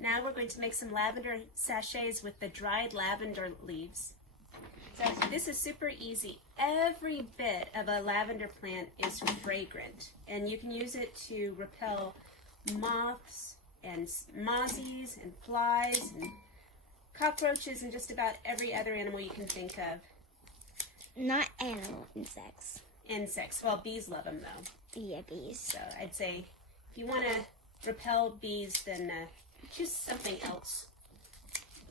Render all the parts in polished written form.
Now we're going to make some lavender sachets with the dried lavender leaves. So this is super easy. Every bit of a lavender plant is fragrant, and you can use it to repel moths and mozzies and flies and cockroaches and just about every other animal you can think of. Not animal, insects. Insects. Well, bees love them though. Yeah, bees. So I'd say if you want to repel bees, then choose something else.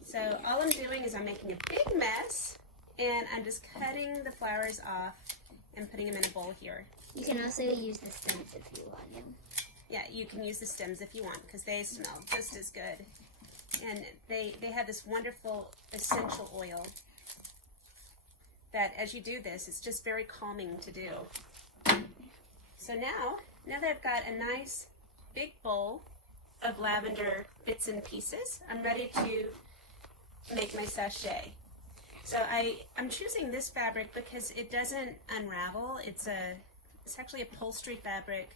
So all I'm doing is I'm making a big mess, and I'm just cutting the flowers off and putting them in a bowl here. You can also use the stems if you want them. Yeah, you can use the stems if you want, because they smell just as good. And they have this wonderful essential oil that as you do this, it's just very calming to do. So now that I've got a nice big bowl of lavender bits and pieces, I'm ready to make my sachet. So I'm choosing this fabric because it doesn't unravel. It's actually upholstery fabric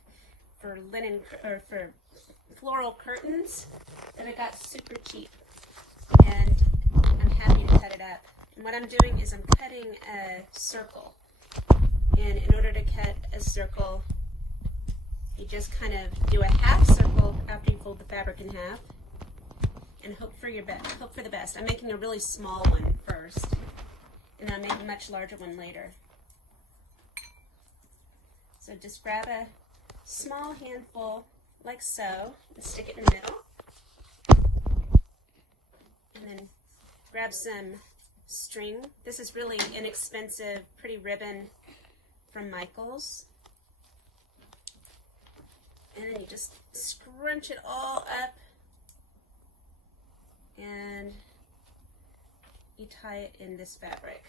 for linen or for floral curtains that I got super cheap, and I'm happy to cut it up. And what I'm doing is I'm cutting a circle, and in order to cut a circle, you just kind of do a half circle after you fold the fabric in half, and hope for the best. I'm making a really small one first, and then I'll make a much larger one later. So just grab a small handful like so and stick it in the middle, and then grab some string. This is really inexpensive, pretty ribbon from Michael's, and then you just scrunch it all up and you tie it in this fabric.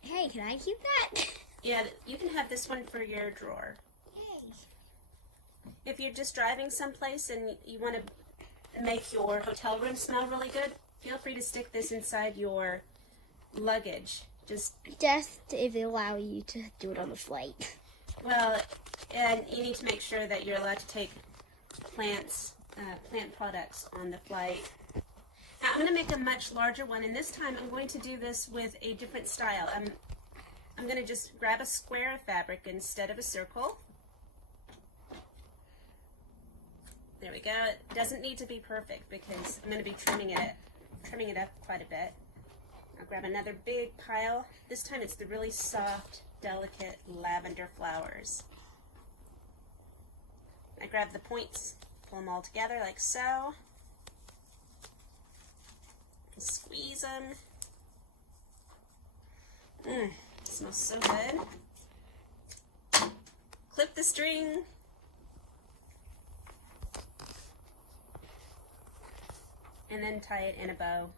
Hey, can I keep that? Yeah, you can have this one for your drawer. Yay. If you're just driving someplace and you want to make your hotel room smell really good, feel free to stick this inside your luggage. Just if they allow you to do it on the flight. Well, and you need to make sure that you're allowed to take plant products on the flight. Now I'm going to make a much larger one, and this time I'm going to do this with a different style. I'm going to just grab a square of fabric instead of a circle. There we go. It doesn't need to be perfect because I'm going to be trimming it up quite a bit. I'll grab another big pile. This time it's the really soft, delicate lavender flowers. I grab the points, pull them all together like so. Squeeze them. It smells so good. Clip the string. And then tie it in a bow.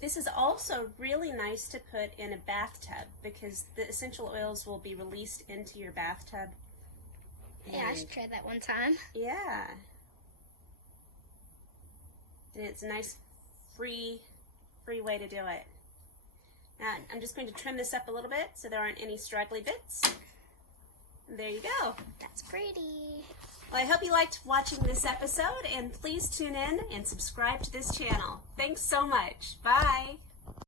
This is also really nice to put in a bathtub because the essential oils will be released into your bathtub. Yeah, I should try that one time. Yeah. And it's a nice free way to do it. Now I'm just going to trim this up a little bit so there aren't any straggly bits. There you go. That's pretty. Well, I hope you liked watching this episode, and please tune in and subscribe to this channel. Thanks so much. Bye.